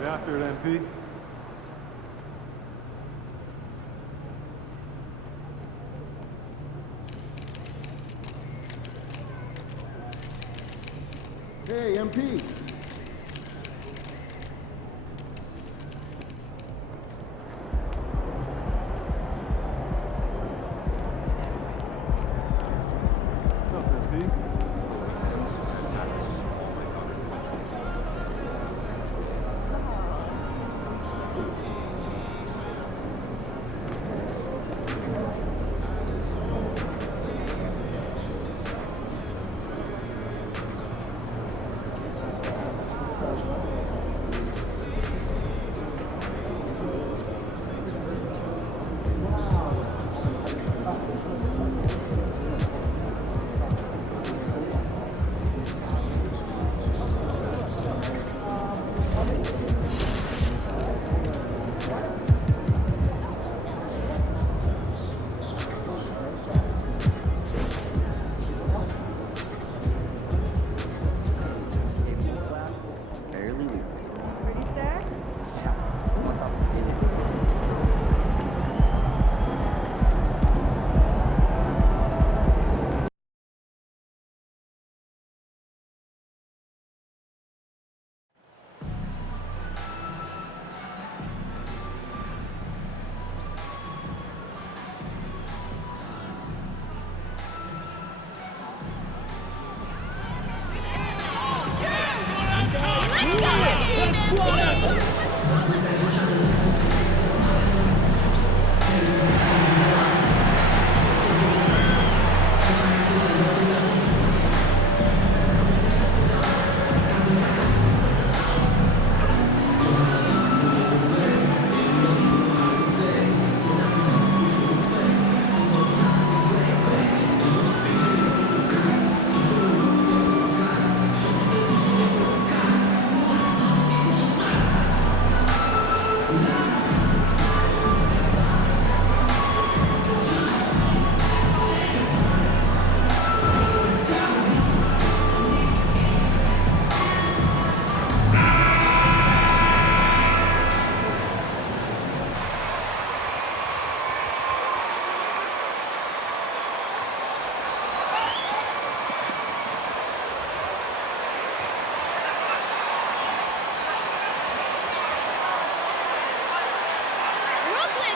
Get after it, MP. Hey, MP. What's up, MP?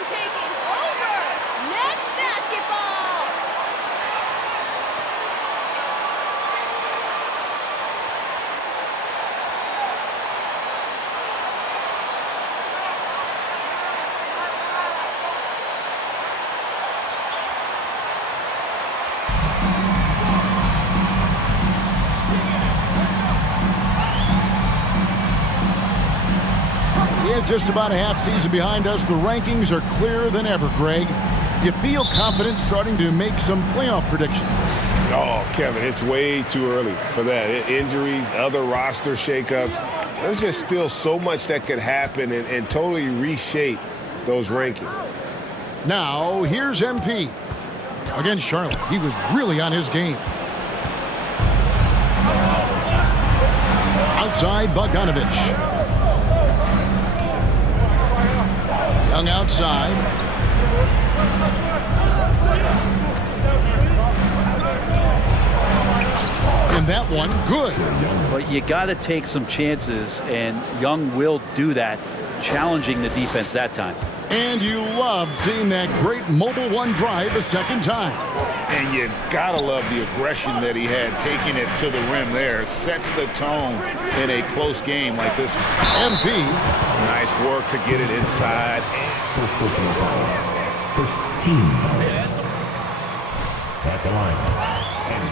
Taking over! Nets basketball! We have just about a half season behind us. The rankings are clearer than ever, Greg. Do you feel confident starting to make some playoff predictions? Oh, Kevin, it's way too early for that. Injuries, other roster shakeups. There's just still so much that could happen and totally reshape those rankings. Now, here's MP. Against Charlotte, he was really on his game. Outside, Bogdanovich. Young outside. And that one, good. But you got to take some chances, and Young will do that, challenging the defense that time. And you love seeing that great mobile one drive a second time. And you gotta love the aggression that he had, taking it to the rim there. Sets the tone in a close game like this one. MP. Nice work to get it inside. First personal foul. First team foul. At the line.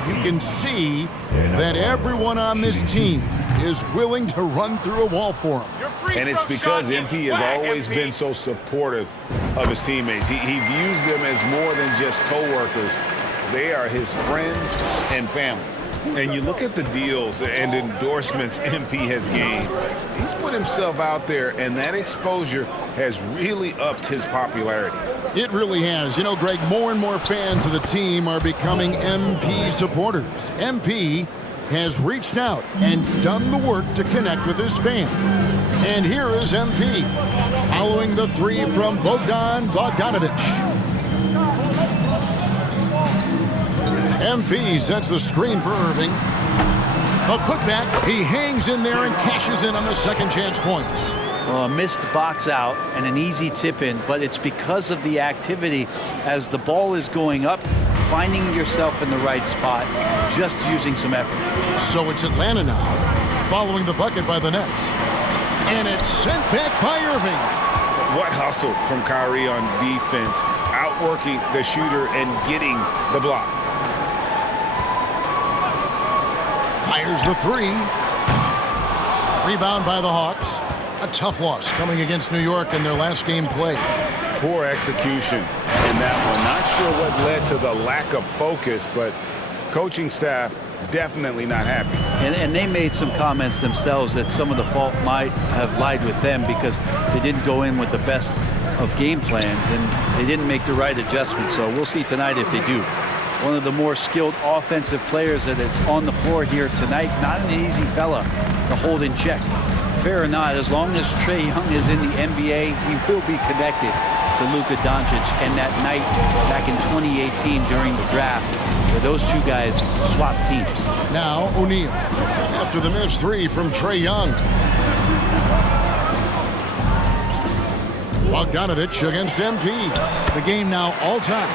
You can see that everyone on this team is willing to run through a wall for him. And it's because MP has always been so supportive of his teammates. He views them as more than just co-workers. They are his friends and family. And you look at the deals and endorsements MP has gained. He's put himself out there, and that exposure has really upped his popularity. It really has. You know, Greg, more and more fans of the team are becoming MP supporters. MP has reached out and done the work to connect with his fans. And here is MP, following the three from Bogdanovic. MP sets the screen for Irving. A putback, he hangs in there and cashes in on the second chance points. Well, a missed box out and an easy tip in, but it's because of the activity as the ball is going up, finding yourself in the right spot, just using some effort. So it's Atlanta now, following the bucket by the Nets. And it's sent back by Irving. What hustle from Kyrie on defense, outworking the shooter and getting the block. Fires the three. Rebound by the Hawks. A tough loss coming against New York in their last game played. Poor execution in that one. Not sure what led to the lack of focus, but coaching staff definitely not happy. And they made some comments themselves that some of the fault might have lied with them because they didn't go in with the best of game plans and they didn't make the right adjustments. So we'll see tonight if they do. One of the more skilled offensive players that is on the floor here tonight. Not an easy fella to hold in check. Fair or not, as long as Trae Young is in the NBA, he will be connected to Luka Doncic. And that night back in 2018 during the draft, where those two guys swapped teams. Now O'Neal, after the missed three from Trae Young. Bogdanovic against MP. The game now all-time.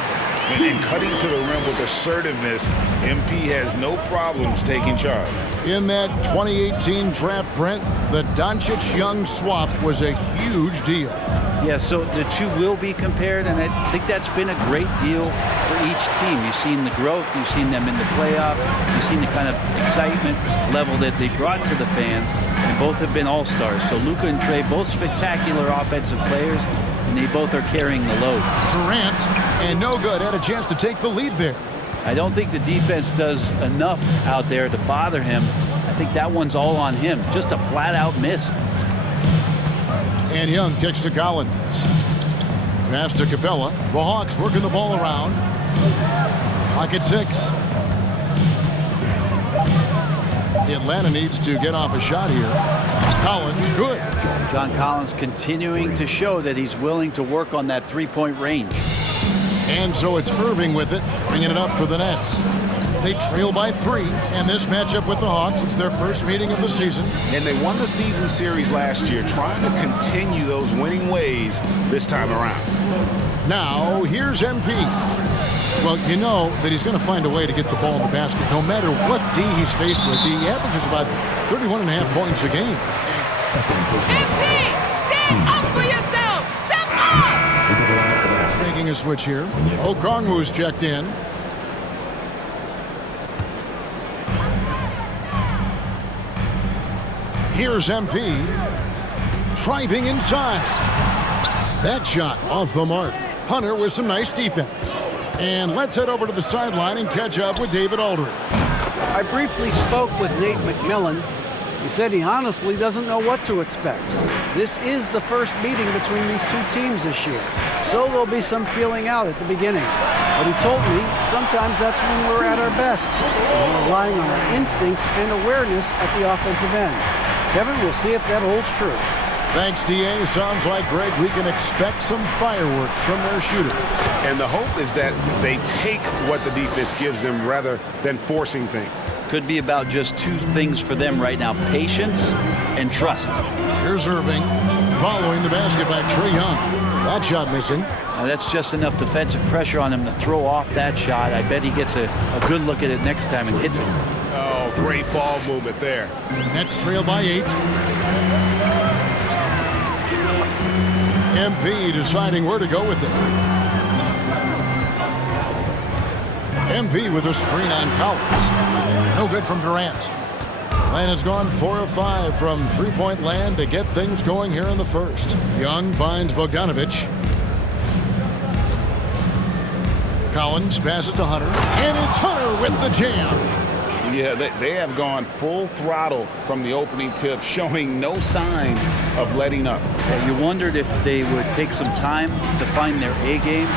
And cutting to the rim with assertiveness, MP has no problems taking charge. In that 2018 draft, Brent, the Doncic-Young swap was a huge deal. Yeah, so the two will be compared, and I think that's been a great deal for each team. You've seen the growth, you've seen them in the playoff, you've seen the kind of excitement level that they brought to the fans, and both have been all-stars. So Luka and Trae, both spectacular offensive players, and they both are carrying the load. Durant, and no good, had a chance to take the lead there. I don't think the defense does enough out there to bother him. I think that one's all on him. Just a flat-out miss. And Young kicks to Collins. Pass to Capella. The Hawks working the ball around. Clock at 6. Atlanta needs to get off a shot here. Collins, good. John Collins continuing to show that he's willing to work on that three-point range. And so it's Irving with it, bringing it up for the Nets. They trail by 3, and this matchup with the Hawks, it's their first meeting of the season. And they won the season series last year, trying to continue those winning ways this time around. Now, here's MP. Well, you know that he's going to find a way to get the ball in the basket, no matter what D he's faced with. He averages about 31.5 points a game. MP, stand up for yourself. Step up. Making a switch here. Okongwu's checked in. Here's MP. Driving inside. That shot off the mark. Hunter with some nice defense. And let's head over to the sideline and catch up with David Aldridge. I briefly spoke with Nate McMillan. He said he honestly doesn't know what to expect. This is the first meeting between these two teams this year, so there'll be some feeling out at the beginning. But he told me sometimes that's when we're at our best. We're relying on our instincts and awareness at the offensive end. Kevin, we'll see if that holds true. Thanks, DA. Sounds like, Greg, we can expect some fireworks from their shooter. And the hope is that they take what the defense gives them rather than forcing things. Could be about just two things for them right now, patience and trust. Here's Irving, following the basket by Trae Young. That shot missing. Now that's just enough defensive pressure on him to throw off that shot. I bet he gets a good look at it next time and hits it. Oh, great ball movement there. Nets trail by 8. MP deciding where to go with it. MP with a screen on Collins. No good from Durant. Atlanta's gone 4 of 5 from three-point land to get things going here in the first. Young finds Bogdanovic. Collins passes to Hunter. And it's Hunter with the jam. Yeah, they have gone full throttle from the opening tip, showing no signs of letting up. You wondered if they would take some time to find their A game.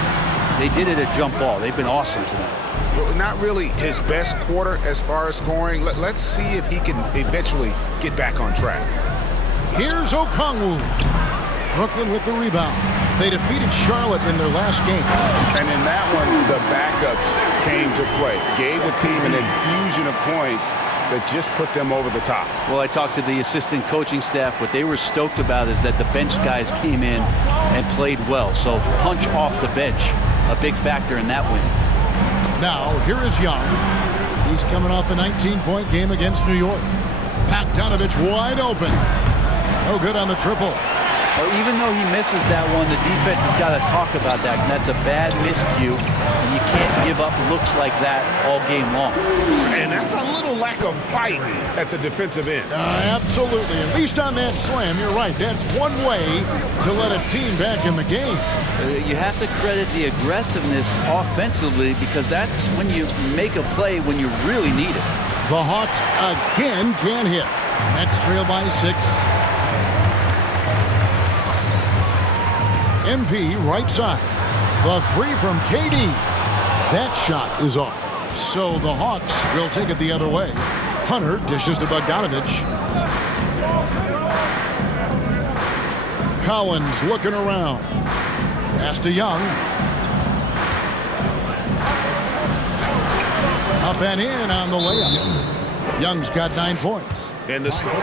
They did it at jump ball. They've been awesome tonight. Well, not really his best quarter as far as scoring. Let's see if he can eventually get back on track. Here's Okongwu. Brooklyn with the rebound. They defeated Charlotte in their last game. And in that one, the backups came to play. Gave the team an infusion of points that just put them over the top. Well, I talked to the assistant coaching staff. What they were stoked about is that the bench guys came in and played well. So punch off the bench, a big factor in that win. Now, here is Young. He's coming off a 19-point game against New York. Bogdanovich wide open. No good on the triple. Well, even though he misses that one, the defense has got to talk about that. And that's a bad miscue, and you can't give up looks like that all game long. And that's a little lack of fight at the defensive end. Absolutely. At least on that slam, you're right. That's one way to let a team back in the game. You have to credit the aggressiveness offensively because that's when you make a play when you really need it. The Hawks again can't hit. That's trailed by 6. MP right side. The 3 from KD. That shot is off. So the Hawks will take it the other way. Hunter dishes to Bogdanovich. Collins looking around. Pass to Young. Up and in on the layup. Young's got 9 points. And the story.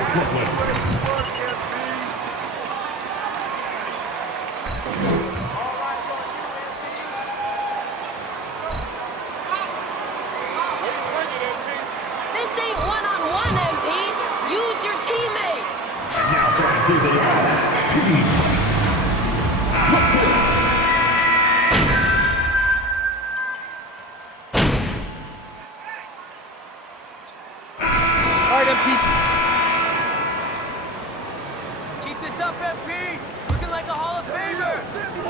This ain't one-on-one, MP. Use your teammates. Now trying to the line. All right, MP. Keep this up, MP. Looking like a Hall of Famer.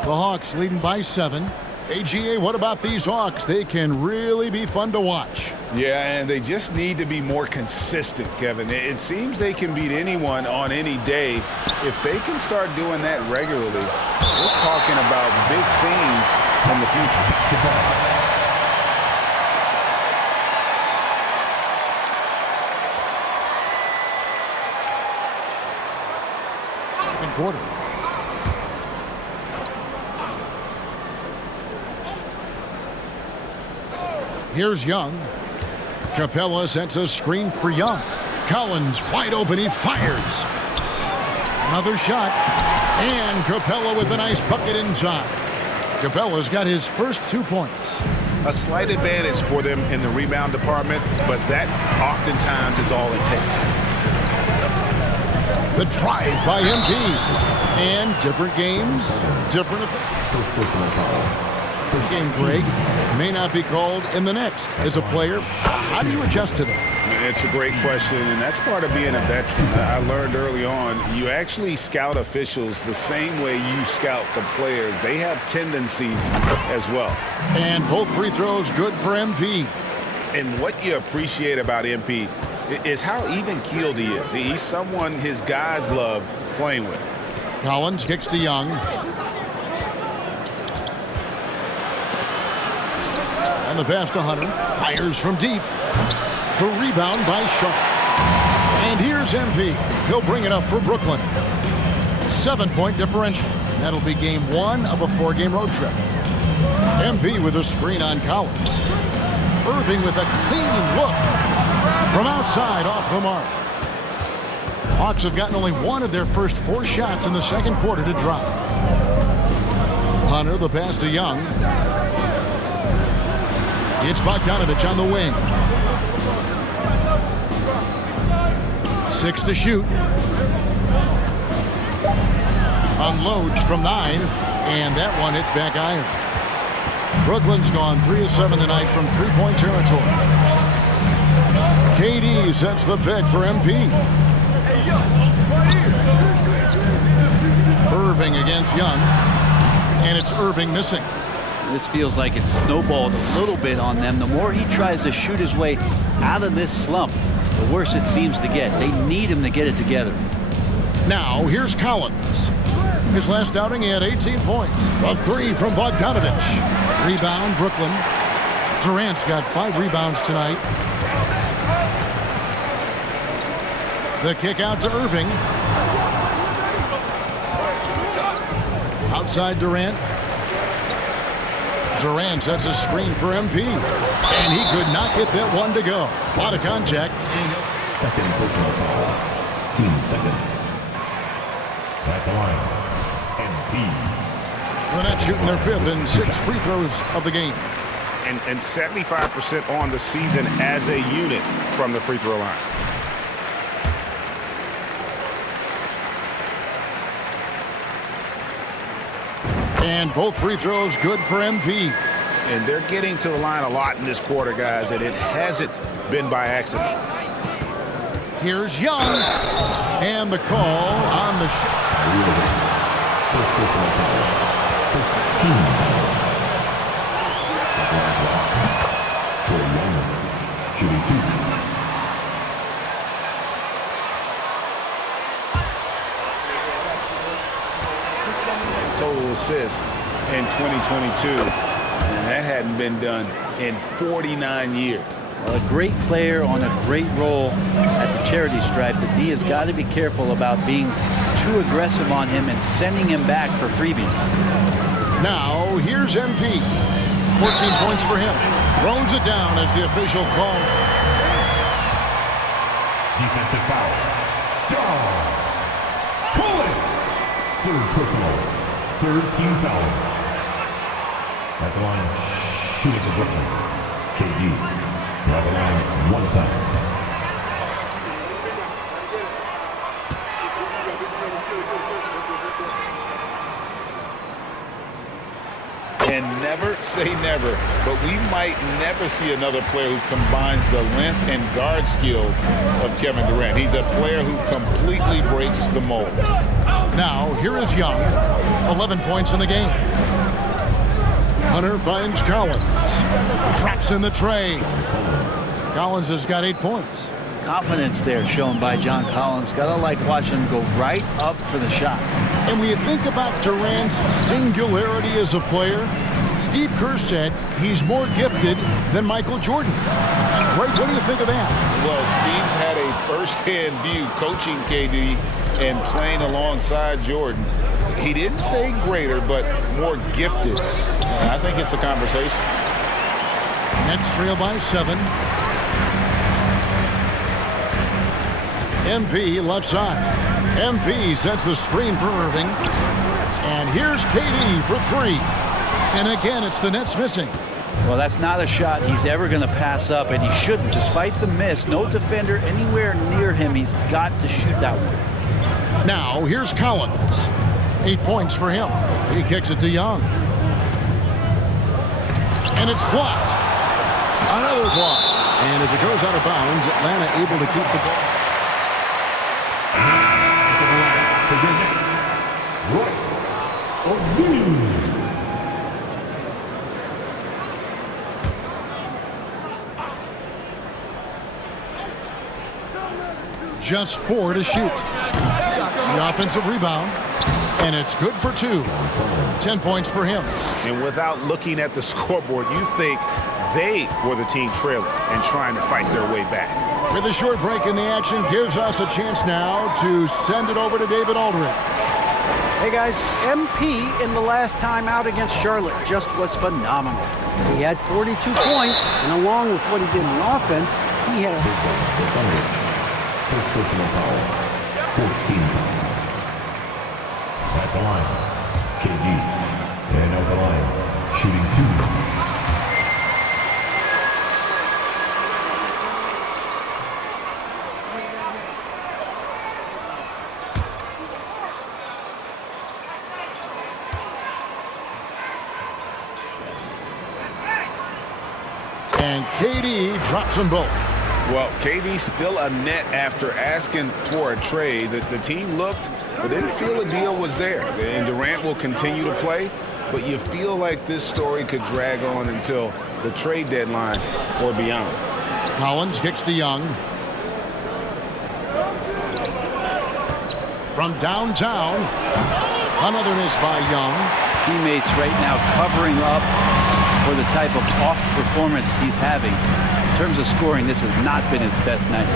The Hawks leading by 7. AGA, what about these Hawks? They can really be fun to watch. Yeah, and they just need to be more consistent, Kevin. It seems they can beat anyone on any day. If they can start doing that regularly, we're talking about big things in the future. Second quarter. Here's Young. Capella sets a screen for Young. Collins wide open, he fires. Another shot. And Capella with a nice bucket inside. Capella's got his first 2 points. A slight advantage for them in the rebound department, but that oftentimes is all it takes. The drive by MP. And different games, different effects. First personal foul. First game break may not be called in the next. As a player, how do you adjust to that? It's a great question, and that's part of being a veteran. I learned early on, you actually scout officials the same way you scout the players. They have tendencies as well. And both free throws good for MP. And what you appreciate about MP is how even-keeled he is. He's someone his guys love playing with. Collins kicks to Young. And the pass to Hunter. Fires from deep. The rebound by Shaw. And here's MP. He'll bring it up for Brooklyn. 7-point differential. That'll be game 1 of a 4-game road trip. MP with a screen on Collins. Irving with a clean look. From outside, off the mark. Hawks have gotten only 1 of their first 4 shots in the second quarter to drop. Hunter, the pass to Young. It's Bogdanovich on the wing. 6 to shoot. Unloads from 9, and that one hits back iron. Brooklyn's gone 3 of 7 tonight from 3-point territory. KD sets the pick for MP. Irving against Young, and it's Irving missing. This feels like it's snowballed a little bit on them. The more he tries to shoot his way out of this slump, the worse it seems to get. They need him to get it together. Now, here's Collins. His last outing, he had 18 points. A 3 from Bogdanovich. Rebound, Brooklyn. Durant's got 5 rebounds tonight. The kick out to Irving. Outside Durant. Durant sets a screen for MP. And he could not get that one to go. A lot of contact. Second personal foul. Team seconds. At the line, MP. The Nets shooting their 5th and 6 free throws of the game. And 75% on the season as a unit from the free throw line. And both free throws good for MP. And they're getting to the line a lot in this quarter, guys, and it hasn't been by accident. Here's Young. And the call on the shot. First personal foul. First team foul. Troy Young, shooting 2. Total assists in 2022, and that hadn't been done in 49 years. Well, a great player on a great role at the charity stripe. The D has got to be careful about being too aggressive on him and sending him back for freebies. Now, here's MP. 14 points for him. Throws it down as the official call. Defensive foul. John Collins. Third personal. Third team foul. At the line, shooting for Brooklyn. KD. At the line, one time. And never say never, but we might never see another player who combines the length and guard skills of Kevin Durant. He's a player who completely breaks the mold. Now, here is Young. 11 points in the game. Hunter finds Collins. Drops in the tray. Collins has got 8 points. Confidence there shown by John Collins. Gotta like watching him go right up for the shot. And when you think about Durant's singularity as a player, Steve Kerr said he's more gifted than Michael Jordan. Greg, what do you think of that? Well, Steve's had a first-hand view coaching KD and playing alongside Jordan. He didn't say greater, but more gifted. And I think it's a conversation. Nets trail by 7. MP left side. MP sets the screen for Irving. And here's KD for 3. And again, it's the Nets missing. Well, that's not a shot he's ever going to pass up, and he shouldn't. Despite the miss, no defender anywhere near him. He's got to shoot that one. Now, here's Collins. 8 points for him. He kicks it to Young. And it's blocked. Another block. And as it goes out of bounds, Atlanta able to keep the ball. Just 4 to shoot. The offensive rebound. And it's good for 2. 10 points for him. And without looking at the scoreboard, you think they were the team trailing and trying to fight their way back. With a short break in the action, gives us a chance now to send it over to David Aldridge. Hey guys, MP in the last time out against Charlotte just was phenomenal. He had 42 points, and along with what he did on offense, he had a... First personal foul. 14 foul. At the line, KD. And out the line, shooting 2. And KD drops them both. Well, KD still a net after asking for a trade. The team looked, but didn't feel a deal was there. And Durant will continue to play, but you feel like this story could drag on until the trade deadline or beyond. Collins kicks to Young. From downtown, another miss by Young. Teammates right now covering up for the type of off performance he's having. In terms of scoring, this has not been his best night.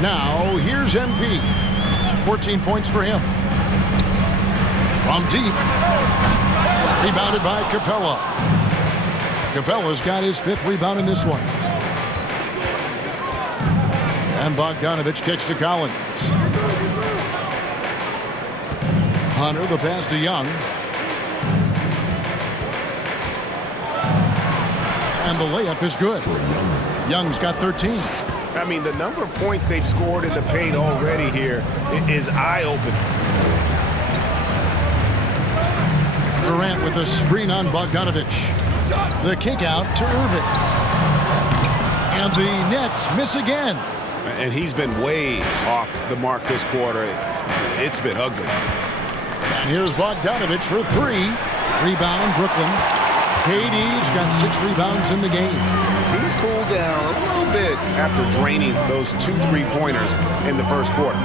Now, here's MP. 14 points for him. From deep. Rebounded by Capella. Capella's got his 5th rebound in this one. And Bogdanovich kicks to Collins. Hunter, the pass to Young. And the layup is good. Young's got 13. I mean, the number of points they've scored in the paint already here is eye-opening. Durant with the screen on Bogdanovich. The kick out to Irving. And the Nets miss again. And he's been way off the mark this quarter. It's been ugly. And here's Bogdanovich for 3. Rebound, Brooklyn. KD's got 6 rebounds in the game. He's cooled down a little bit after draining those 2 3-pointers in the first quarter.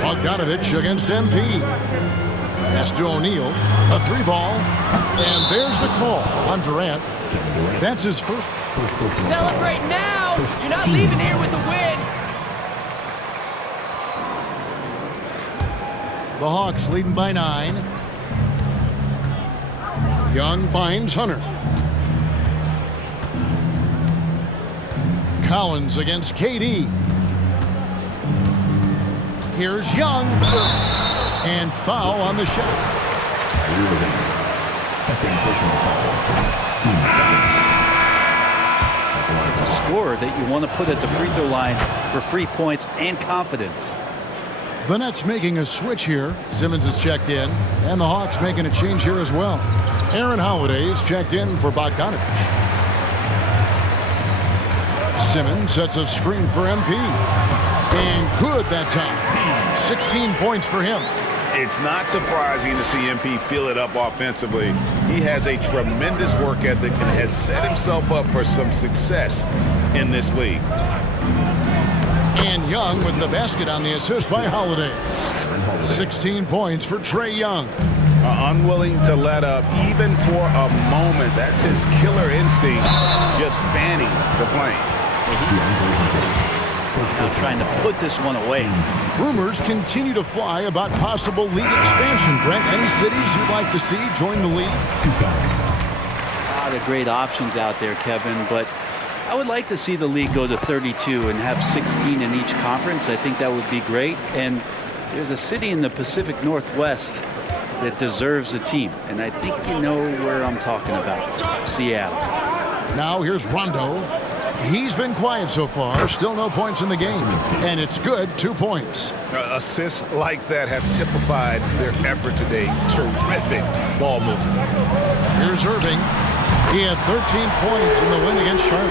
Bogdanovich against MP. Pass to O'Neal. A 3-ball. And there's the call on Durant. That's his first. Celebrate now! You're not leaving here with a win! The Hawks leading by 9. Young finds Hunter. Collins against KD. Here's Young. And foul on the shot. Second personal foul. Team seconds. A scorer that you want to put at the free throw line for free points and confidence. The Nets making a switch here. Simmons is checked in, and the Hawks making a change here as well. Aaron Holiday is checked in for Bogdanovich. Simmons sets a screen for MP. And good that time. 16 points for him. It's not surprising to see MP fill it up offensively. He has a tremendous work ethic and has set himself up for some success in this league. And Young with the basket on the assist by Holiday. 16 points for Trae Young. Unwilling to let up even for a moment. That's his killer instinct, just fanning the flame. Now trying to put this one away. Rumors continue to fly about possible league expansion. Brent, any cities you'd like to see join the league? A lot of great options out there, Kevin, but I would like to see the league go to 32 and have 16 in each conference. I think that would be great. And there's a city in the Pacific Northwest that deserves a team. And I think you know where I'm talking about. Seattle. Now here's Rondo. He's been quiet so far. Still no points in the game. And it's good, 2 points. Assists like that have typified their effort today. Terrific ball movement. Here's Irving. He had 13 points in the win against Charlotte.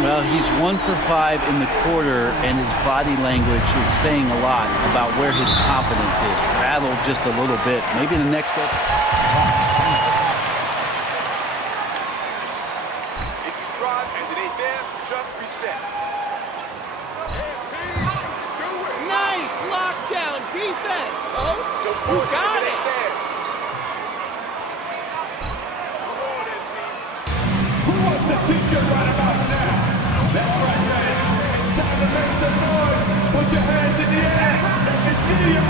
Well, he's 1 for 5 in the quarter, and his body language is saying a lot about where his confidence is. Rattled just a little bit. Maybe the next one. If you drive and it ain't there, just reset. Nice lockdown defense, coach! You got it! Who wants a t-shirt right about now? That's right, guys. It's time to make some noise. Put your hands in the air and see you.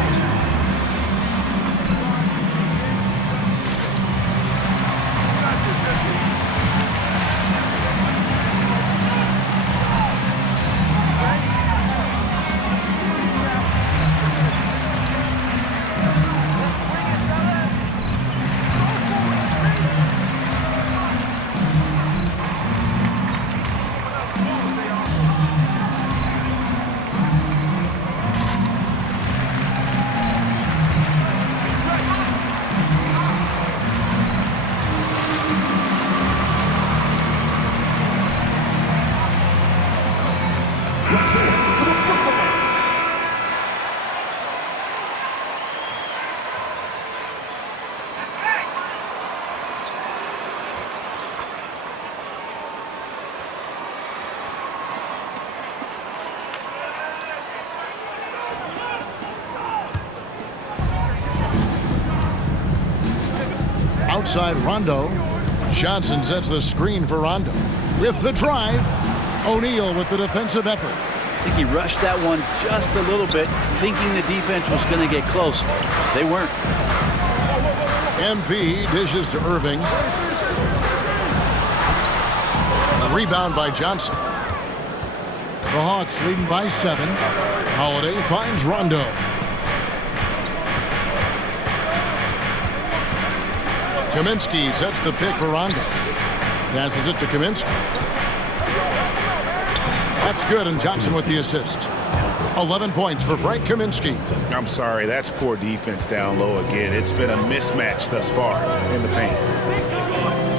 Outside Rondo. Johnson sets the screen for Rondo. With the drive, O'Neal with the defensive effort. I think he rushed that one just a little bit, thinking the defense was going to get close. They weren't. MP dishes to Irving. A rebound by Johnson. The Hawks leading by 7. Holiday finds Rondo. Kaminsky sets the pick for Rondo. Passes it to Kaminsky. That's good, and Johnson with the assist. 11 points for Frank Kaminsky. I'm sorry, that's poor defense down low again. It's been a mismatch thus far in the paint.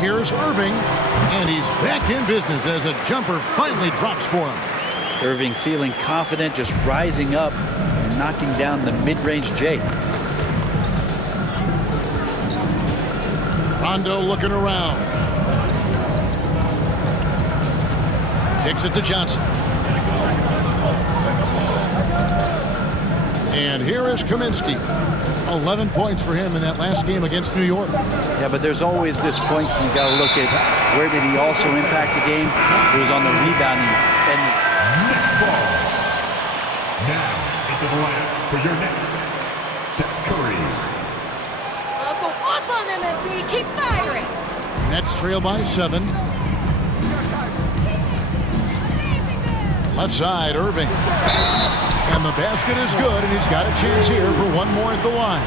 Here's Irving, and he's back in business as a jumper finally drops for him. Irving feeling confident, just rising up and knocking down the mid-range J. Rondo looking around. Kicks it to Johnson. And here is Kaminsky. 11 points for him in that last game against New York. Yeah, but there's always this point you got to look at where did he also impact the game. It was on the rebounding. And now into the line for your next, Seth Curry. Go up on them, MP. Keep firing. Nets trail by 7. Left side, Irving. And the basket is good, and he's got a chance here for one more at the line.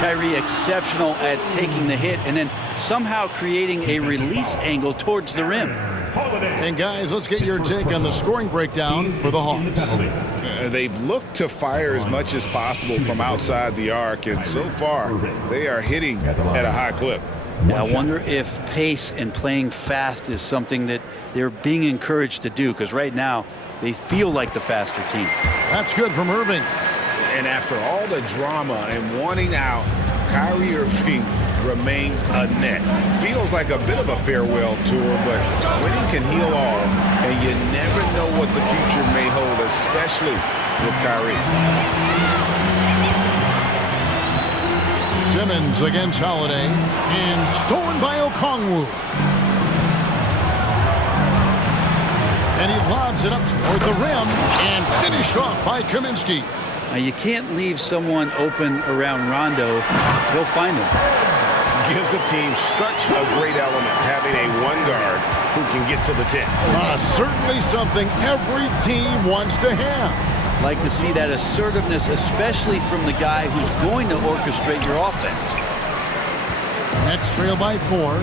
Kyrie exceptional at taking the hit and then somehow creating a release angle towards the rim. And guys, let's get your take on the scoring breakdown for the Hawks. They've looked to fire as much as possible from outside the arc, and so far they are hitting at a high clip. Yeah, I wonder if pace and playing fast is something that they're being encouraged to do, because right now they feel like the faster team. That's good from Irving. And after all the drama and wanting out, Kyrie Irving remains a net. Feels like a bit of a farewell tour, but winning can heal all, and you never know what the future may hold, especially with Kyrie. Simmons against Holiday, and stolen by Okongwu. And he lobs it up toward the rim, and finished off by Kaminsky. Now you can't leave someone open around Rondo. He'll find him. Gives the team such a great element, having a one guard who can get to the 10. Certainly something every team wants to have. Like to see that assertiveness, especially from the guy who's going to orchestrate your offense. Nets trail by 4.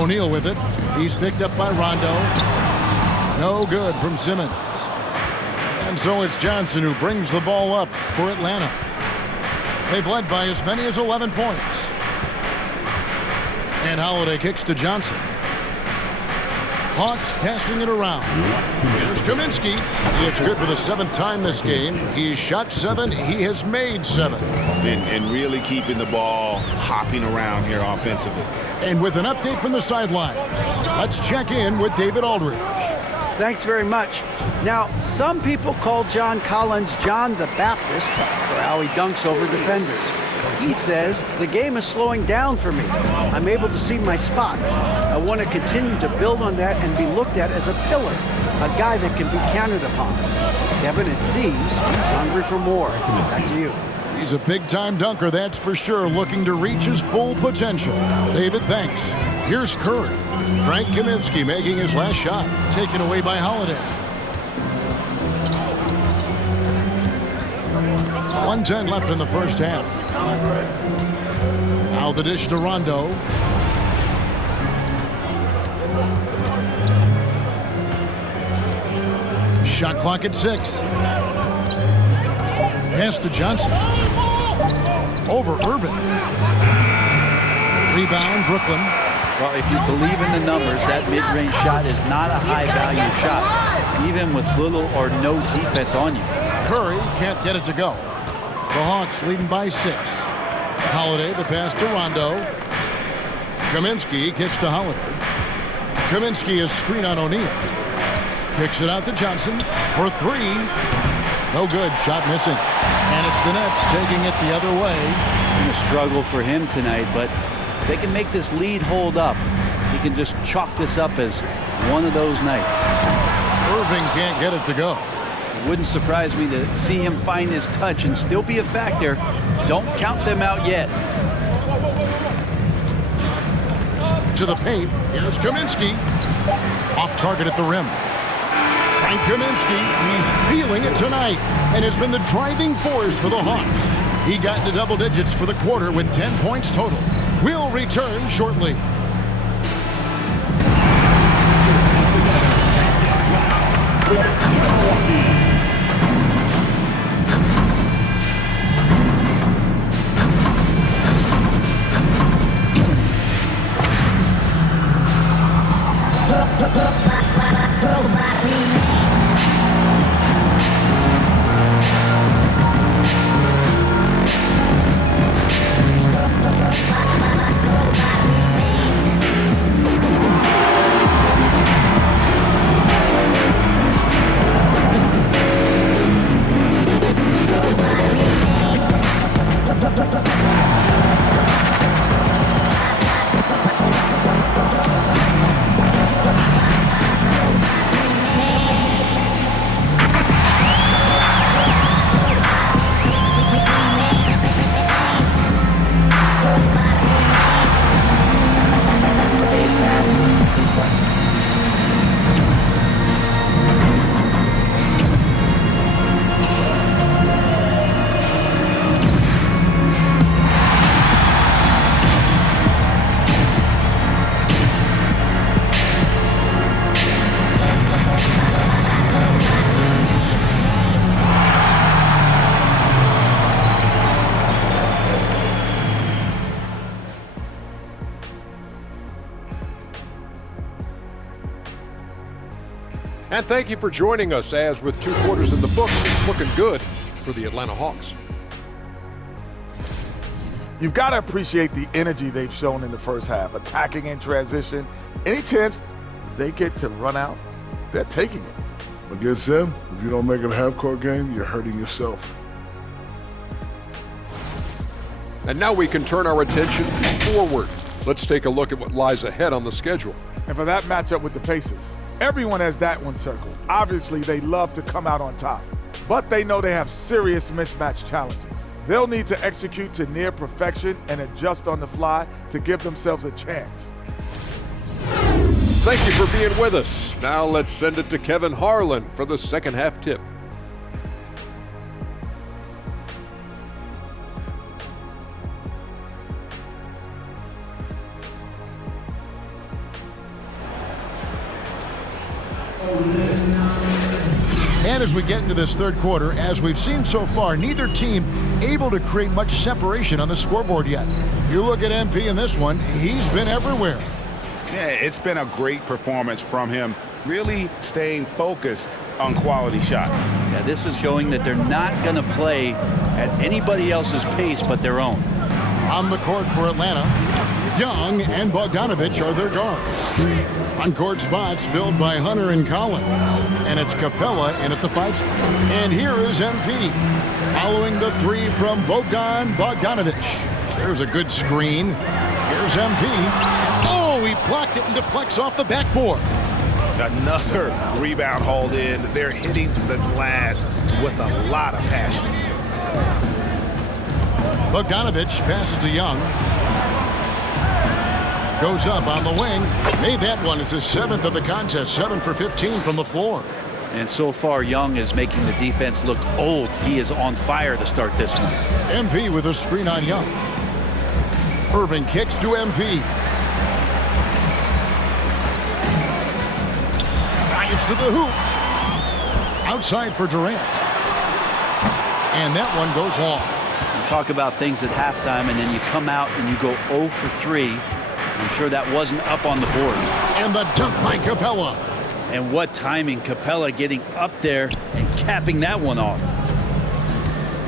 O'Neal with it. He's picked up by Rondo. No good from Simmons. And so it's Johnson who brings the ball up for Atlanta. They've led by as many as 11 points. And Holiday kicks to Johnson. Hawks passing it around. Here's Kaminsky. It's good for the 7th time this game. He's shot 7. He has made 7. And really keeping the ball hopping around here offensively. And with an update from the sideline, let's check in with David Aldridge. Thanks very much. Now, some people call John Collins John the Baptist for how he dunks over defenders. He says, the game is slowing down for me. I'm able to see my spots. I want to continue to build on that and be looked at as a pillar, a guy that can be counted upon. Kevin, it seems he's hungry for more. Back to you. He's a big-time dunker, that's for sure, looking to reach his full potential. David, thanks. Here's Curry. Frank Kaminsky making his last shot, taken away by Holiday. 1:10 left in the first half. Now the dish to Rondo. Shot clock at 6. Pass to Johnson. Over Irving. Rebound, Brooklyn. Well, if you believe in the numbers, that mid-range shot is not a high-value shot, even with little or no defense on you. Curry can't get it to go. The Hawks leading by 6. Holiday, the pass to Rondo. Kaminsky kicks to Holiday. Kaminsky is screen on O'Neal. Kicks it out to Johnson for 3. No good, shot missing. And it's the Nets taking it the other way. A struggle for him tonight, but if they can make this lead hold up, he can just chalk this up as one of those nights. Irving can't get it to go. It wouldn't surprise me to see him find his touch and still be a factor. Don't count them out yet. To the paint, here's Kaminsky. Off target at the rim. Frank Kaminsky, he's feeling it tonight and has been the driving force for the Hawks. He got into double digits for the quarter with 10 points total. We'll return shortly. And thank you for joining us as with 2 quarters in the books, it's looking good for the Atlanta Hawks. You've got to appreciate the energy they've shown in the first half, attacking in transition. Any chance they get to run out, they're taking it. Against them, if you don't make it a half-court game, you're hurting yourself. And now we can turn our attention forward. Let's take a look at what lies ahead on the schedule. And for that matchup with the Pacers, everyone has that one circled. Obviously, they love to come out on top, but they know they have serious mismatch challenges. They'll need to execute to near perfection and adjust on the fly to give themselves a chance. Thank you for being with us. Now let's send it to Kevin Harlan for the second half tip. And as we get into this third quarter, as we've seen so far, neither team able to create much separation on the scoreboard yet. You look at MP in this one, he's been everywhere. Yeah, it's been a great performance from him, really staying focused on quality shots. Yeah, this is showing that they're not going to play at anybody else's pace but their own. On the court for Atlanta, Young and Bogdanovich are their guards. On-court spots filled by Hunter and Collins. And it's Capella in at the 5 spot. And here is MP, following the 3 from Bogdanovich. There's a good screen. Here's MP. And oh, he blocked it and deflects off the backboard. Another rebound hauled in. They're hitting the glass with a lot of passion. Bogdanovich passes to Young. Goes up on the wing. Made that one. It's his 7th of the contest. 7 for 15 from the floor. And so far, Young is making the defense look old. He is on fire to start this one. MP with a screen on Young. Irving kicks to MP. Drives to the hoop. Outside for Durant. And that one goes long. You talk about things at halftime, and then you come out and you go 0 for 3. I'm sure that wasn't up on the board. And the dunk by Capella. And what timing, Capella getting up there and capping that one off.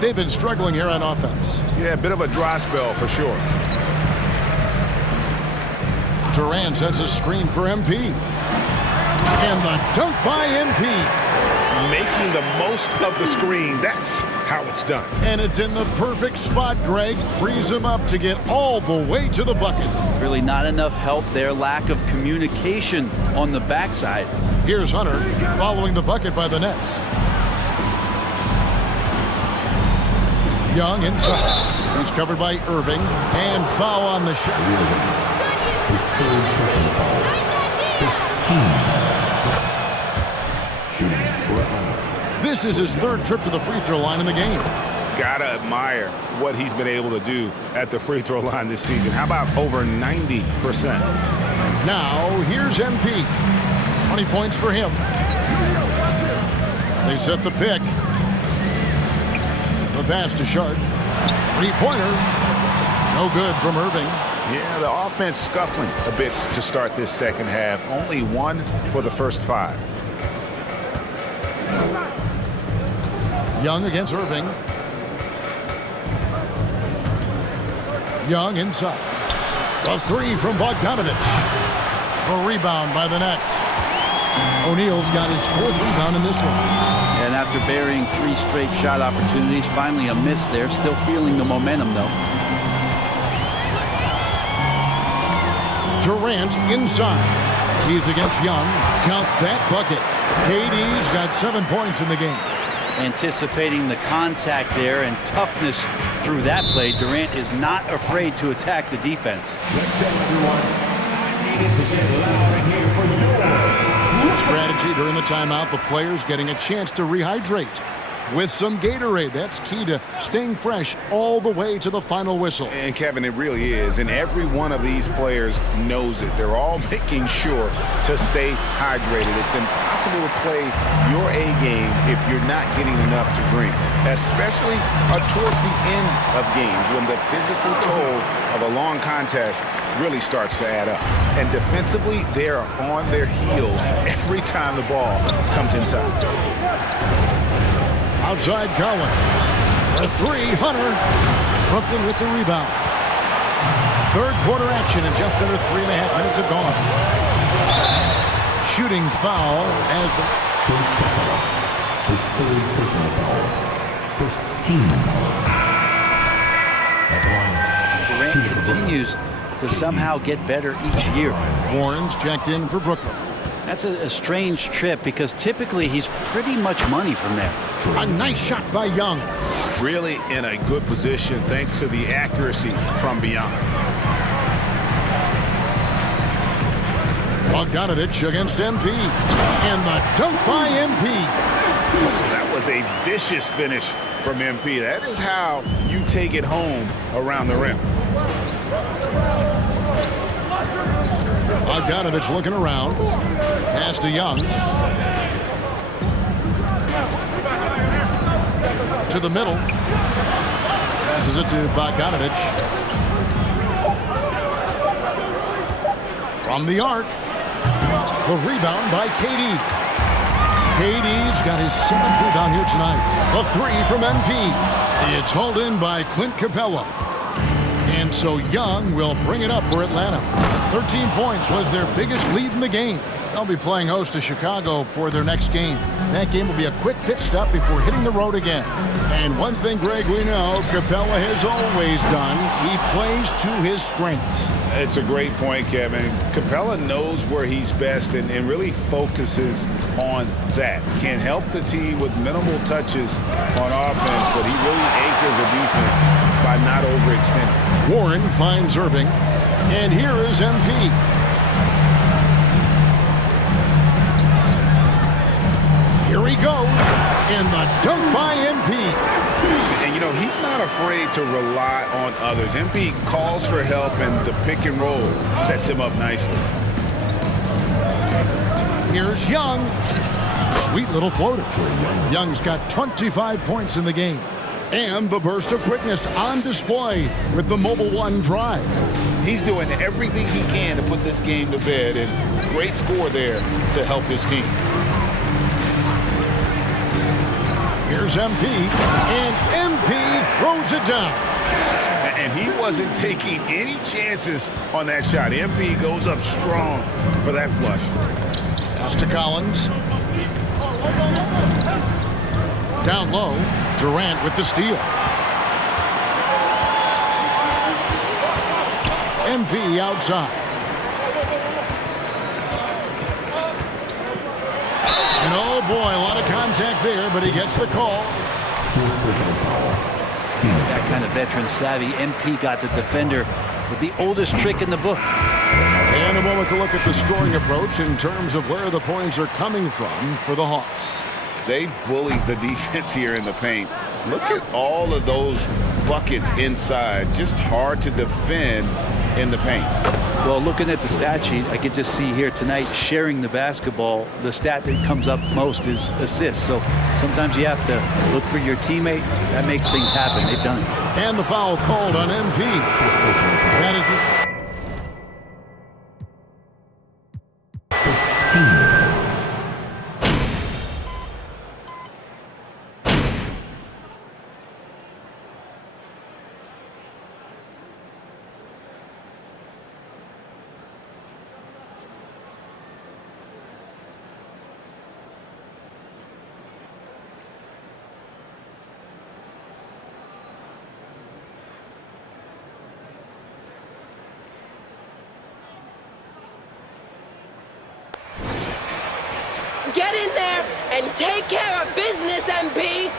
They've been struggling here on offense. Yeah, a bit of a dry spell for sure. Durant sets a screen for MP. And the dunk by MP. Making the most of the screen. That's how it's done. And it's in the perfect spot, Greg. Frees him up to get all the way to the bucket. Really not enough help there. Lack of communication on the backside. Here's Hunter following the bucket by the Nets. Young inside. He's covered by Irving. And foul on the shot. His third personal foul. 15. Shooting for Atlanta. This is his third trip to the free throw line in the game. Gotta admire what he's been able to do at the free throw line this season. How about over 90%? Now, here's MP. 20 points for him. They set the pick. The pass to Sharp. Three-pointer. No good from Irving. Yeah, the offense scuffling a bit to start this second half. Only one for the first 5. Young against Irving. Young inside. The three from Bogdanovich. The rebound by the Nets. O'Neal's got his 4th rebound in this one. And after burying 3 straight shot opportunities, finally a miss there. Still feeling the momentum, though. Durant inside. He's against Young. Count that bucket. KD's got 7 points in the game. Anticipating the contact there and toughness through that play, Durant is not afraid to attack the defense. Strategy during the timeout, the players getting a chance to rehydrate with some Gatorade. That's key to staying fresh all the way to the final whistle. And Kevin, it really is. And every one of these players knows it. They're all making sure to stay hydrated. It's impossible to play your A game if you're not getting enough to drink, especially towards the end of games when the physical toll of a long contest really starts to add up. And defensively, they are on their heels every time the ball comes inside. Outside Collins. For 3, Hunter. Brooklyn with the rebound. Third quarter action and just under 3.5 minutes have gone. Shooting foul as His third personal foul. First team foul. At the line. Durant continues to somehow get better each year. Warren's checked in for Brooklyn. That's a strange trip because typically he's pretty much money from there. A nice shot by Young. Really in a good position thanks to the accuracy from beyond. Bogdanovich against MP. And the dunk by MP. That was a vicious finish from MP. That is how you take it home around the rim. Bogdanovich looking around. Pass to Young. To the middle. Passes it to Bogdanovich. From the arc. The rebound by KD. KD's got his 7th rebound here tonight. A 3 from MP. It's hauled in by Clint Capella. And so Young will bring it up for Atlanta. 13 points was their biggest lead in the game. They'll be playing host to Chicago for their next game. That game will be a quick pit stop before hitting the road again. And one thing, Greg, we know Capella has always done. He plays to his strengths. It's a great point, Kevin. Capella knows where he's best and really focuses on that. Can help the team with minimal touches on offense, but he really anchors the defense by not overextending. Warren finds Irving, and here is MP. Here he goes, and the dunk by MP. And, you know, he's not afraid to rely on others. MP calls for help, and the pick and roll sets him up nicely. Here's Young. Sweet little floater. Young's got 25 points in the game. And the burst of quickness on display with the Mobile One drive. He's doing everything he can to put this game to bed, and great score there to help his team. Here's MP, and MP throws it down. And he wasn't taking any chances on that shot. MP goes up strong for that flush. Pass to Collins. Down low, Durant with the steal. MP outside. boy, a lot of contact there, but he gets the call. That kind of veteran savvy. MP got the defender with the oldest trick in the book. And a moment to look at the scoring approach in terms of where the points are coming from for the Hawks. They bullied the defense here in the paint. Look at all of those buckets inside. Just hard to defend in the paint. Well, looking at the stat sheet, I could just see here tonight sharing the basketball. The stat that comes up most is assists. So sometimes you have to look for your teammate. That makes things happen. They've done it. And the foul called on MP. That is his... 15. Get in there and take care of business, MP.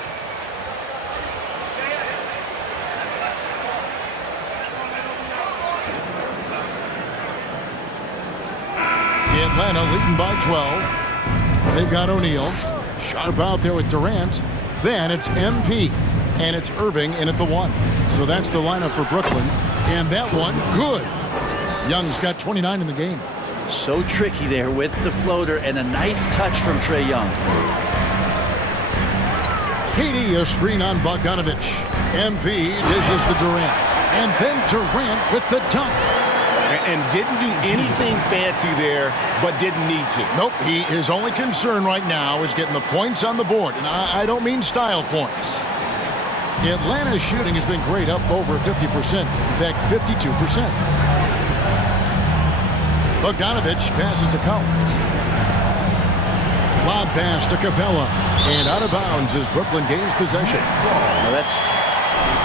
Atlanta leading by 12. They've got O'Neal. Sharp out there with Durant. Then it's MP. And it's Irving in at the 1. So that's the lineup for Brooklyn. And that one, good. Young's got 29 in the game. So tricky there with the floater and a nice touch from Trae Young. KD a screen on Bogdanovich. MP dishes to Durant. And then Durant with the dunk. And didn't do anything fancy there, but didn't need to. Nope, his only concern right now is getting the points on the board. And I don't mean style points. Atlanta's shooting has been great, up over 50%. In fact, 52%. Bogdanovich passes to Collins. Lob pass to Capella. And out of bounds as Brooklyn gains possession. Well, that's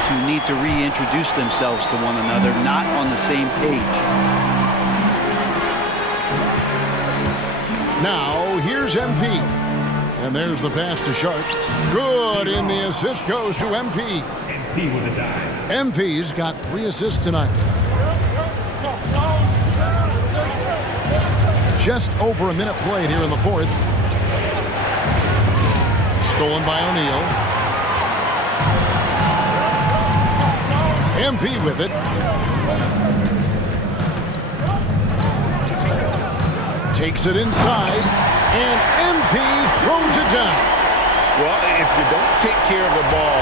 who need to reintroduce themselves to one another, not on the same page. Now, here's MP. And there's the pass to Sharp. Good, and the assist goes to MP. MP with a dive. MP's got 3 assists tonight. Just over a minute played here in the 4th. Stolen by O'Neal. MP with it. Takes it inside, and MP throws it down. Well, if you don't take care of the ball,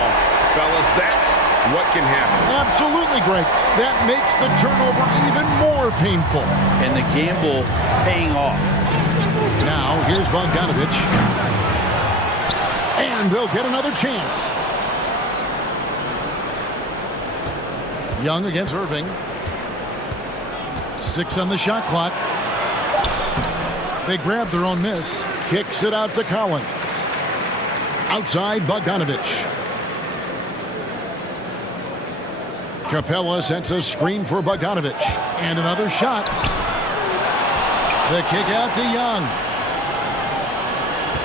fellas, that's what can happen. Absolutely, Greg. That makes the turnover even more painful. And the gamble paying off. Now, here's Bogdanovich. And they'll get another chance. Young against Irving. 6 on the shot clock. They grab their own miss. Kicks it out to Collins. Outside, Bogdanovich. Capella sets a screen for Bogdanovich. And another shot. The kick out to Young.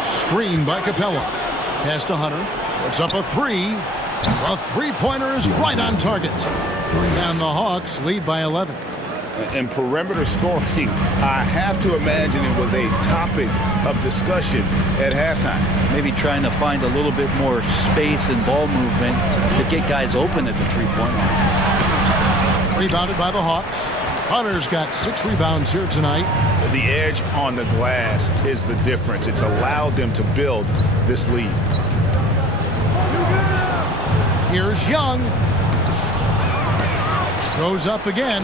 Screen by Capella. Pass to Hunter. Puts up a 3. A three-pointer is right on target. And the Hawks lead by 11. And perimeter scoring, I have to imagine it was a topic of discussion at halftime. Maybe trying to find a little bit more space and ball movement to get guys open at the three-point line. Rebounded by the Hawks. Hunter's got 6 rebounds here tonight. The edge on the glass is the difference. It's allowed them to build this lead. Here's Young. Goes up again.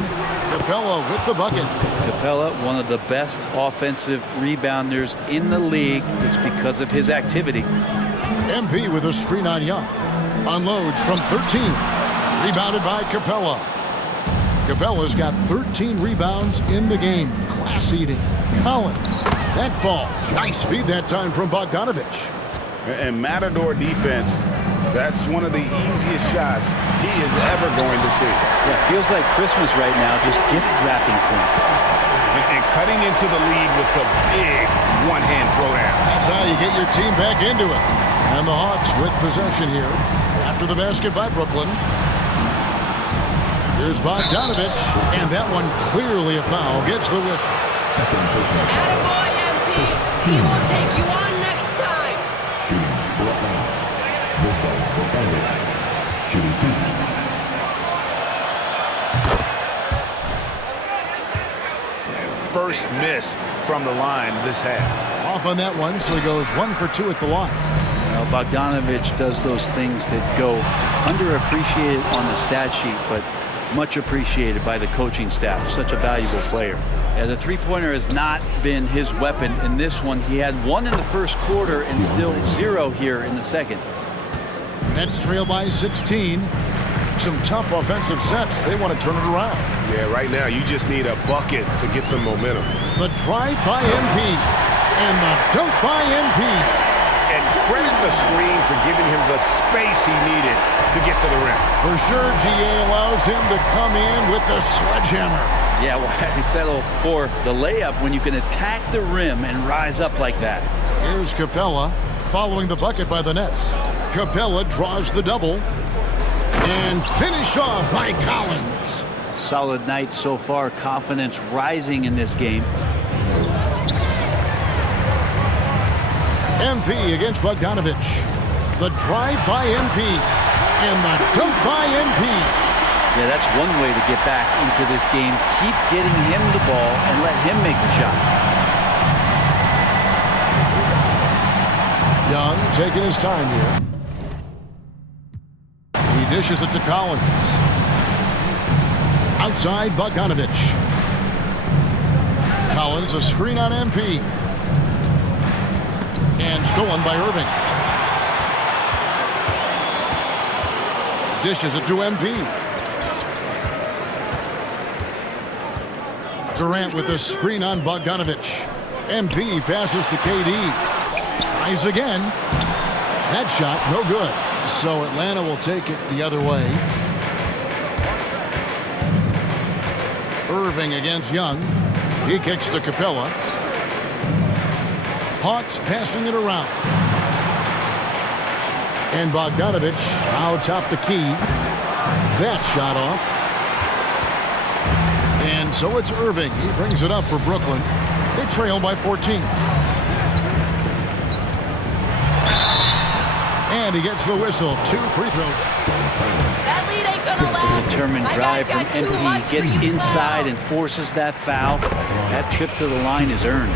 Capella with the bucket. Capella, one of the best offensive rebounders in the league. It's because of his activity. MP with a screen on Young. Unloads from 13. Rebounded by Capella. Capella's got 13 rebounds in the game. Class eating. Collins. That fall. Nice feed that time from Bogdanovich. And Matador defense, that's one of the easiest shots he is ever going to see. Yeah, feels like Christmas right now, just gift wrapping points. And cutting into the lead with the big one-hand throwdown. That's how you get your team back into it. And the Hawks with possession here after the basket by Brooklyn. Here's Bogdanovich, and that one clearly a foul. Gets the whistle. Attaboy, MP. He will take you on next time. Shooting Brooklyn. Bogdanovich. Shooting 2. First miss from the line this half. Off on that one, so he goes 1 for 2 at the line. Well, Bogdanovich does those things that go underappreciated on the stat sheet, but much appreciated by the coaching staff. Such a valuable player. Yeah, the three-pointer has not been his weapon in this one. He had 1 in the first quarter and still 0 here in the second. Nets trail by 16. Some tough offensive sets. They want to turn it around. Yeah, right now you just need a bucket to get some momentum. The drive by MP and the dunk by MP. And credit the screen for giving him the space he needed to get to the rim. For sure, GA allows him to come in with the sledgehammer. Yeah, why settle for the layup when you can attack the rim and rise up like that? Here's Capella following the bucket by the Nets. Capella draws the double and finished off by Collins. Solid night so far. Confidence rising in this game. MP against Bogdanovich. The drive by MP and the dunk by MP. Yeah, that's one way to get back into this game. Keep getting him the ball and let him make the shots. Young taking his time here. He dishes it to Collins. Outside Bogdanovich. Collins a screen on MP. And stolen by Irving. Dishes it to MP. Durant with a screen on Bogdanovich. MP passes to KD. Tries again. That shot no good. So Atlanta will take it the other way. Irving against Young. He kicks to Capella. Hawks passing it around. And Bogdanovich out top the key. That shot off. And so it's Irving. He brings it up for Brooklyn. They trail by 14. And he gets the whistle. 2 free throws. That lead ain't gonna last. Determined drive from MP. Gets inside and forces that foul. That trip to the line is earned.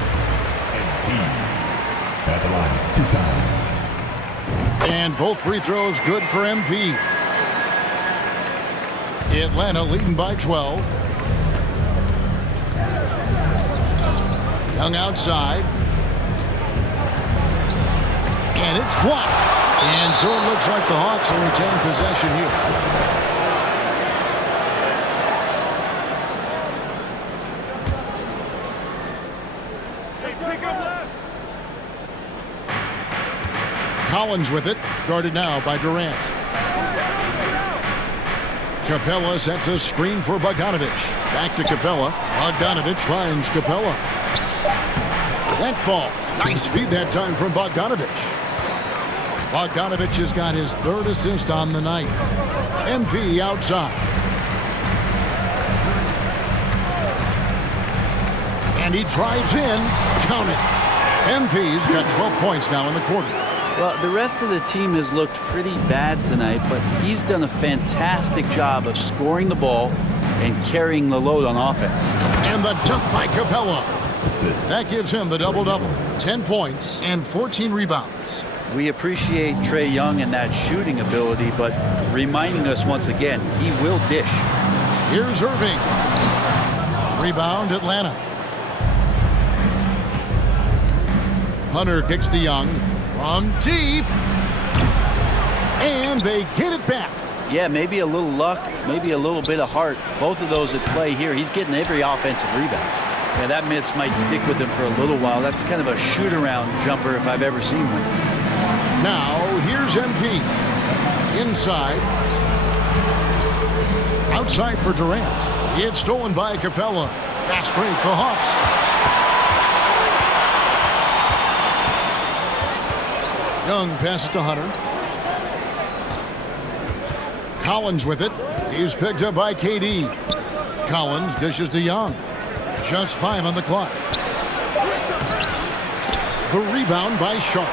At the line 2 times. And both free throws good for MP. Atlanta leading by 12. Young outside. And it's blocked. And so it looks like the Hawks will retain possession here. Collins with it, guarded now by Durant. Capella sets a screen for Bogdanovich. Back to Capella. Bogdanovich finds Capella. That falls. Nice feed that time from Bogdanovich. Bogdanovich has got his 3rd assist on the night. MP outside. And he drives in. Count it. MP's got 12 points now in the quarter. Well, the rest of the team has looked pretty bad tonight, but he's done a fantastic job of scoring the ball and carrying the load on offense. And the dunk by Capella. That gives him the double-double. 10 points and 14 rebounds. We appreciate Trae Young and that shooting ability, but reminding us once again, he will dish. Here's Irving. Rebound, Atlanta. Hunter kicks to Young. From deep. And they get it back. Yeah, maybe a little luck, maybe a little bit of heart. Both of those at play here. He's getting every offensive rebound. Yeah, that miss might stick with him for a little while. That's kind of a shoot-around jumper if I've ever seen one. Now, here's MP. Inside. Outside for Durant. It's stolen by Capella. Fast break for Hawks. Young passes to Hunter. Collins with it. He's picked up by KD. Collins dishes to Young. Just 5 on the clock. The rebound by Sharp.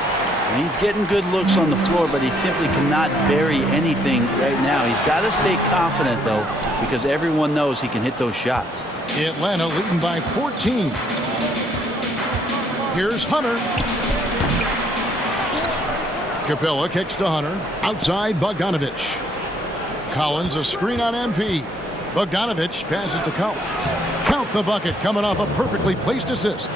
He's getting good looks on the floor, but he simply cannot bury anything right now. He's got to stay confident, though, because everyone knows he can hit those shots. Atlanta leading by 14. Here's Hunter. Capella kicks to Hunter. Outside, Bogdanovich. Collins a screen on MP. Bogdanovich passes to Collins. Count the bucket coming off a perfectly placed assist.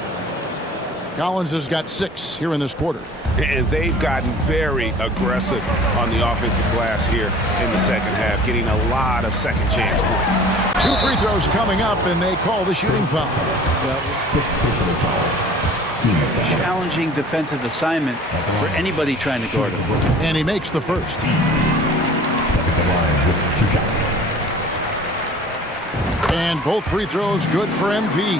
Collins has got 6 here in this quarter. And they've gotten very aggressive on the offensive glass here in the second half, getting a lot of second chance points. 2 free throws coming up, and they call the shooting foul. Challenging defensive assignment for anybody trying to guard him. And he makes the first. And both free throws good for MP.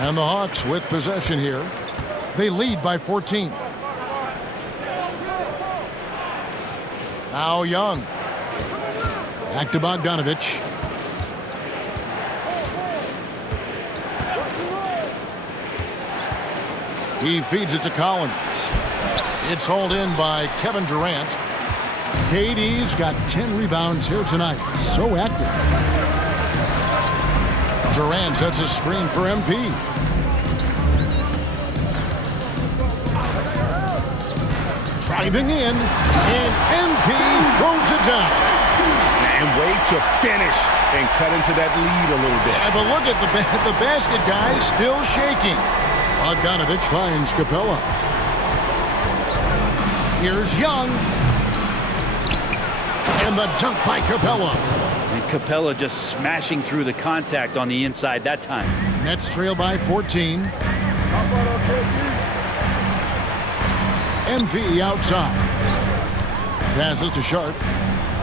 And the Hawks with possession here. They lead by 14. Now Young. Back to Bogdanovich. He feeds it to Collins. It's hauled in by Kevin Durant. KD's got 10 rebounds here tonight. So active. Durant sets a screen for MP. Driving in, and MP throws it down. And wait to finish and cut into that lead a little bit. Yeah, but look at the basket guy still shaking. Bogdanovich finds Capella. Here's Young. And the dunk by Capella. And Capella just smashing through the contact on the inside that time. Nets trail by 14. MP outside. Passes to Sharp.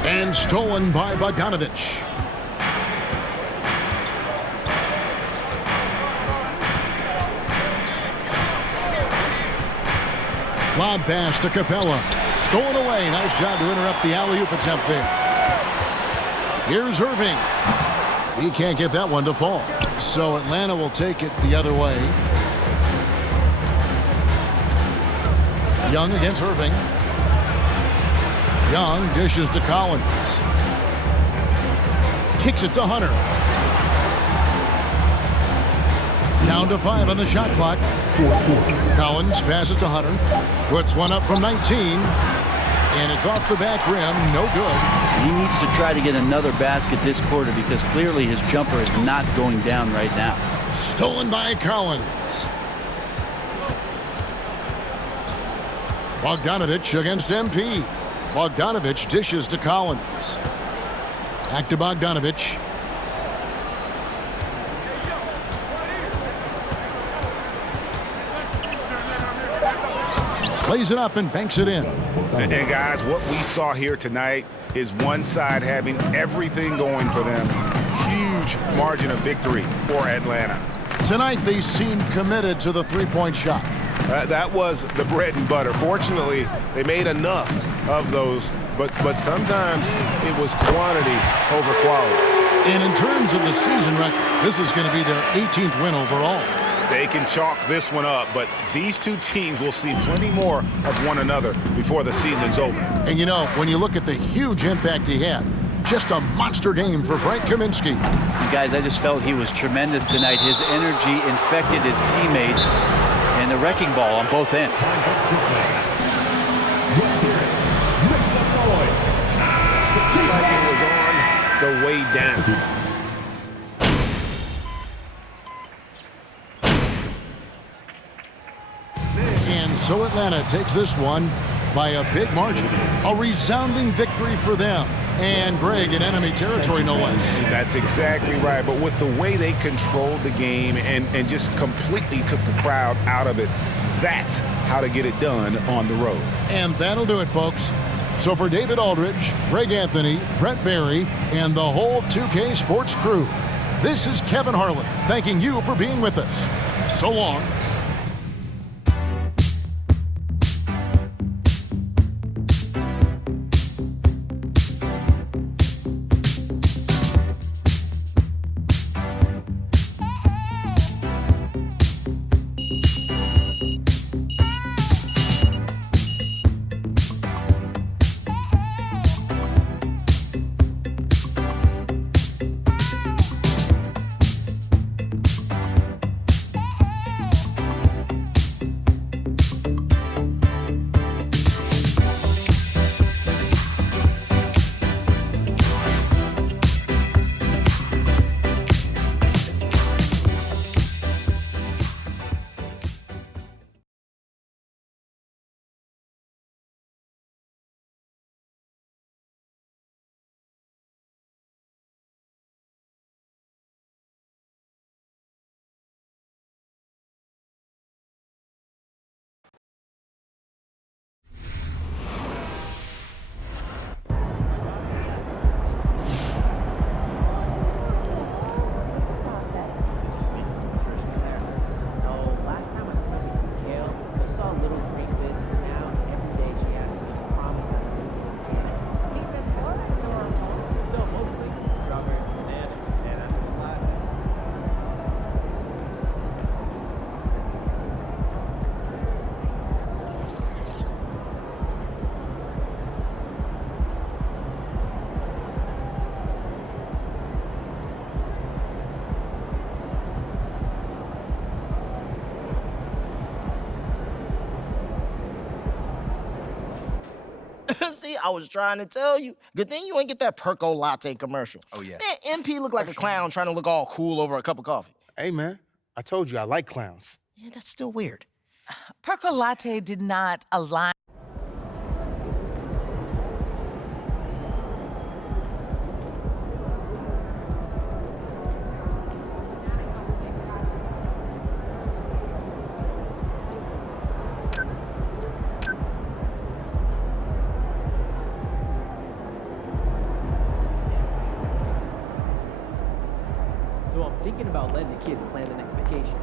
And stolen by Bogdanovich. Lob pass to Capella. Stolen away. Nice job to interrupt the alley-oop attempt there. Here's Irving. He can't get that one to fall. So Atlanta will take it the other way. Young against Irving. Young dishes to Collins. Kicks it to Hunter. Down to 5 on the shot clock. Collins passes to Hunter. Puts one up from 19. And it's off the back rim. No good. He needs to try to get another basket this quarter because clearly his jumper is not going down right now. Stolen by Collins. Bogdanovich against MP. Bogdanovich dishes to Collins. Back to Bogdanovich. Plays it up and banks it in. And guys, what we saw here tonight is one side having everything going for them. Huge margin of victory for Atlanta. Tonight they seem committed to the three-point shot. That was the bread and butter. Fortunately, they made enough of those, but sometimes it was quantity over quality. And in terms of the season record, this is going to be their 18th win overall. They can chalk this one up, but these two teams will see plenty more of one another before the season's over. And you know, when you look at the huge impact he had, just a monster game for Frank Kaminsky. You guys, I just felt he was tremendous tonight. His energy infected his teammates and the wrecking ball on both ends. Like it was on the way down. And so Atlanta takes this one by a big margin. A resounding victory for them. And Greg in enemy territory, no less. That's exactly right. But with the way they controlled the game and just completely took the crowd out of it, that's how to get it done on the road. And that'll do it, folks. So for David Aldridge, Greg Anthony, Brett Barry, and the whole 2K Sports crew, This is Kevin Harlan thanking you for being with us. So long. See, I was trying to tell you. Good thing you ain't get that Perco latte commercial. Oh, yeah. Man, MP looked like a clown trying to look all cool over a cup of coffee. Hey, man, I told you I like clowns. Yeah, that's still weird. Perco latte did not align. So I'm thinking about letting the kids plan the next vacation.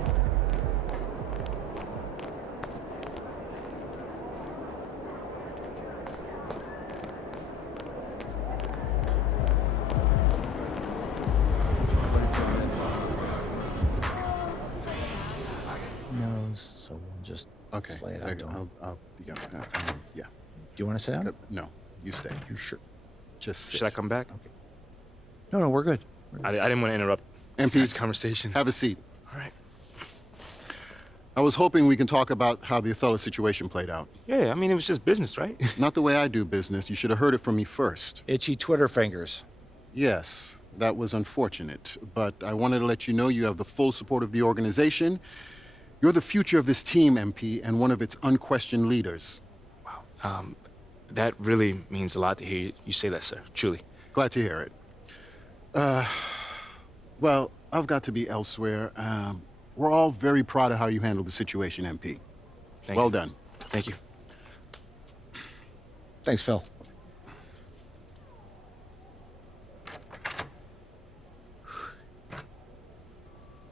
Knows, so we'll just lay it out to him. Yeah. Do you want to sit down? No, you stay. You sure? Just sit. Should I come back? Okay. No, we're good. I didn't want to interrupt this conversation. Have a seat. All right. I was hoping we can talk about how the Othello situation played out. Yeah, I mean, it was just business, right? Not the way I do business. You should have heard it from me first. Itchy Twitter fingers. Yes, that was unfortunate, but I wanted to let you know you have the full support of the organization. You're the future of this team, MP, and one of its unquestioned leaders. Wow. That really means a lot to hear you say that, sir. Truly. Glad to hear it. Well, I've got to be elsewhere. We're all very proud of how you handled the situation, MP. Well done. Thank you. Thanks, Phil.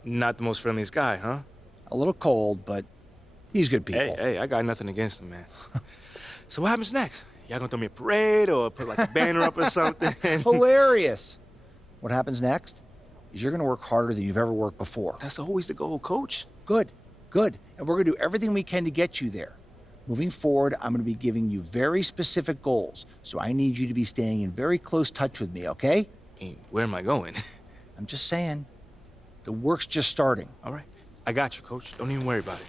Not the most friendliest guy, huh? A little cold, but he's good people. Hey, I got nothing against him, man. So what happens next? Y'all gonna throw me a parade or put like a banner up or something? Hilarious. What happens next is you're going to work harder than you've ever worked before. That's always the goal, coach. Good. And we're going to do everything we can to get you there. Moving forward, I'm going to be giving you very specific goals, so I need you to be staying in very close touch with me, okay? I mean, where am I going? I'm just saying, the work's just starting. All right. I got you, coach. Don't even worry about it.